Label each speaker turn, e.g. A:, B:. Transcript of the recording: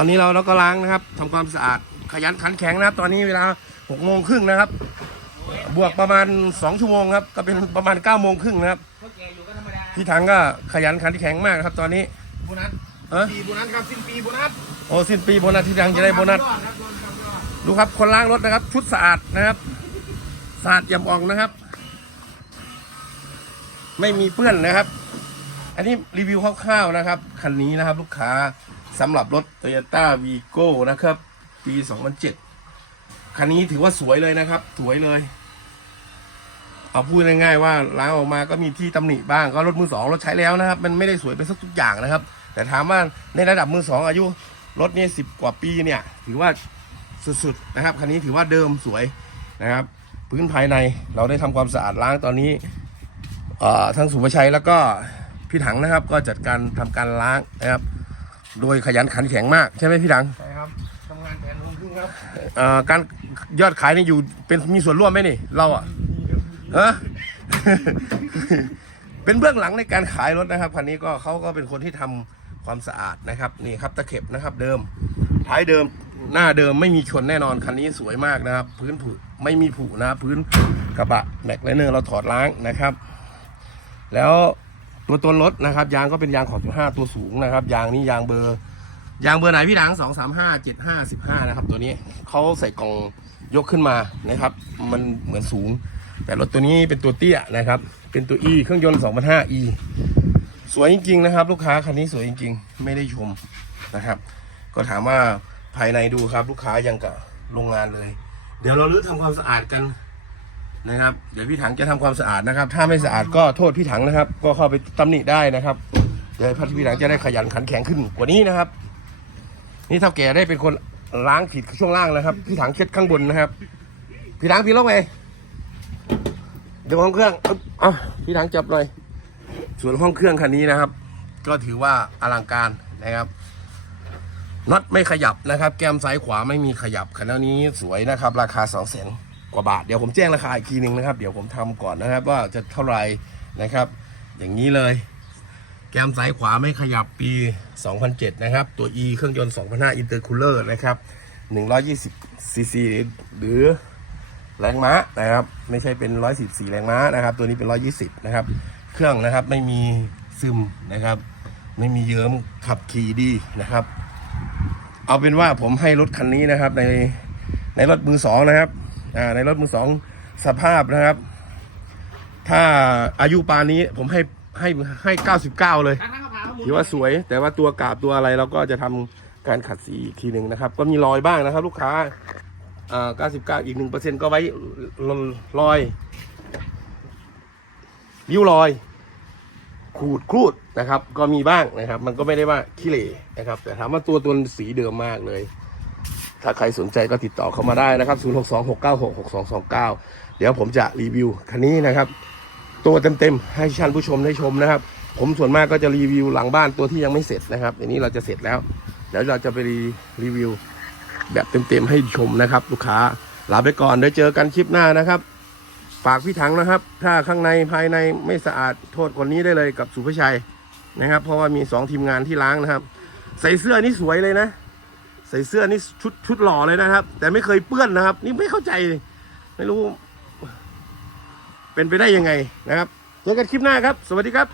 A: ตอนนี้เราเราก็ล้างนะครับทำความสะอาดขยันขันแข็งนะครับ ตอนนี้เวลาหกโมงครึ่งนะครับ บวกประมาณสองชั่วโมงครับ ก็เป็นประมาณเก้าโมงครึ่งนะครับ
B: พวกแกอยู่ก็ธรรมดา
A: พี่ถังก็ขยันขันแข็งมากครับ ตอนนี้
B: โบนัส
A: เออ
B: ปีโบนัสครับสิ้นปีโบนัส
A: โอ้สิ้นปีโบนัสที่ถังจะได้โบนัส
B: ยอดครับยอดครับยอด
A: ดูครับคนล้างรถนะครับ ชุดสะอาดนะครับสะอาดเยี่ยมอ่องนะครับ ไม่มีเปื้อนนะครับ อันนี้รีวิวคร่าวๆนะครับ คันนี้นะครับลูกค้าสำหรับรถ Toyota Vigo นะครับ ปี 2007 คันนี้ถือว่าสวยเลยนะครับ สวยเลย เอาพูดง่ายๆว่าล้างออกมาก็มีที่ตำหนิบ้างก็รถมือสองรถใช้แล้วนะครับ มันไม่ได้สวยไปสักทุกอย่างนะครับ แต่ถามว่าในระดับมือสองอายุรถนี่สิบกว่าปีเนี่ย ถือว่าสุดๆนะครับ คันนี้ถือว่าเดิมสวยนะครับ พื้นภายในเราได้ทำความสะอาดล้างตอนนี้ทั้งสุภชัยแล้วก็ พี่ถังนะครับ ก็จัดการทำการล้างนะครับ โดยขยันขันแข็งมากใช่ไหมพี่ถัง
B: ใช่ครับทำงานแผนลงครึ่งครับ
A: เอ่อการยอดขายนี่อยู่เป็นมีส่วนร่วมไหมนี่ เราอะฮะเป็นเบื้องหลังในการขายรถนะครับคันนี้ก็เขาก็เป็นคนที่ทำความสะอาดนะครับนี่ครับตะเข็บนะครับเดิมท้ายเดิมหน้าเดิมไม่มีชนแน่นอนคันนี้สวยมากนะครับ พื้นผุไม่มีผุนะครับพื้นกระบะแม็กไลเนอร์เราถอดล้างนะครับ แล้ว ตัวตัวรถนะครับ ยางก็เป็นยางของ15ตัวสูงนะครับ ยางนี้ยางเบอร์ ยางเบอร์ไหนพี่ดังสองสามห้าเจ็ดห้าสิบห้านะครับ ตัวนี้เขาใส่กล่องยกขึ้นมานะครับ มันเหมือนสูง แต่รถตัวนี้เป็นตัวเตี้ยนะครับ เป็นตัว E เครื่องยนต์2,500 E สวยจริงๆนะครับ ลูกค้าคันนี้สวยจริงๆ ไม่ได้ชมนะครับ ก็ถามว่าภายในดูครับ ลูกค้ายังกับโรงงานเลย เดี๋ยวเราลื้อทำความสะอาดกัน นะครับ เดี๋ยวพี่ถังจะทำความสะอาดนะครับ ถ้าไม่สะอาดก็โทษพี่ถังนะครับ ก็เข้าไปตำหนิได้นะครับ เดี๋ยวพี่ถังจะได้ขยันขันแข็งขึ้นกว่านี้นะครับ นี่เท่าแก่ได้เป็นคนล้างผิดช่วงล่างนะครับ พี่ถังเช็ดข้างบนนะครับ พี่ถังพี่ลงไงเดี๋ยวห้องเครื่องเอะพี่ถังจับหน่อย ส่วนห้องเครื่องคันนี้นะครับ ก็ถือว่าอลังการนะครับน็อตไม่ขยับนะครับ แก้มซ้ายขวาไม่มีขยับคันนี้สวยนะครับ ราคา2องแสน กว่าบาท เดี๋ยวผมแจ้งราคาอีกทีนึงนะครับ เดี๋ยวผมทำก่อนนะครับ ว่าจะเท่าไหร่นะครับ อย่างนี้เลย แกมซ้ายขวาไม่ขยับปี 2007 นะครับ ตัว E เครื่องยนต์2,500 Intercooler นะครับ 120 cc หรือแรงม้านะครับ ไม่ใช่เป็น 114 แรงม้านะครับ ตัวนี้เป็น 120 นะครับ เครื่องนะครับไม่มีซึมนะครับ ไม่มีเยิ้มขับขี่ดีนะครับ เอาเป็นว่าผมให้รถคันนี้นะครับในในรถมือสองนะครับ ในรถมือสองสภาพนะครับ ถ้าอายุปานนี้ผมให้ให้ให้99เลย
B: ทางนั้นก็พาเขาหมุน
A: ถือว่าสวย แต่ว่าตัวกาบตัวอะไรเราก็จะทำการขัดสีอีกทีหนึ่งนะครับ ก็มีรอยบ้างนะครับ ลูกค้าอ่า99อีกหนึ่งเปอร์เซ็นก็ไว้รอยริ้วรอยขูดครูดนะครับ ก็มีบ้างนะครับ มันก็ไม่ได้ว่าขี้เหร่นะครับ แต่ถามว่าตัวตัวสีเดิมมากเลย ถ้าใครสนใจก็ติดต่อเข้ามาได้นะครับ 0626966229 เดี๋ยวผมจะรีวิวคันนี้นะครับ ตัวเต็มๆให้ท่านผู้ชมได้ชมนะครับ ผมส่วนมากก็จะรีวิวหลังบ้านตัวที่ยังไม่เสร็จนะครับอันนี้เราจะเสร็จแล้ว เดี๋ยวเราจะไปรีรวิวแบบเต็มๆให้ชมนะครับ ลูกค้าลาไปก่อนเดี๋ยวเจอกันคลิปหน้านะครับฝากพี่ถังนะครับ ถ้าข้างในภายในไม่สะอาดโทษคนนี้ได้เลยกับสุภชัยนะครับ เพราะว่ามีสองทีมงานที่ล้างนะครับ ใส่เสื้อนี่สวยเลยนะ ใส่เสื้อนี่ชุดชุดหล่อเลยนะครับ แต่ไม่เคยเปื้อนนะครับ นี่ไม่เข้าใจ ไม่รู้ เป็นไปได้ยังไงนะครับเจอกันคลิปหน้าครับ สวัสดีครับ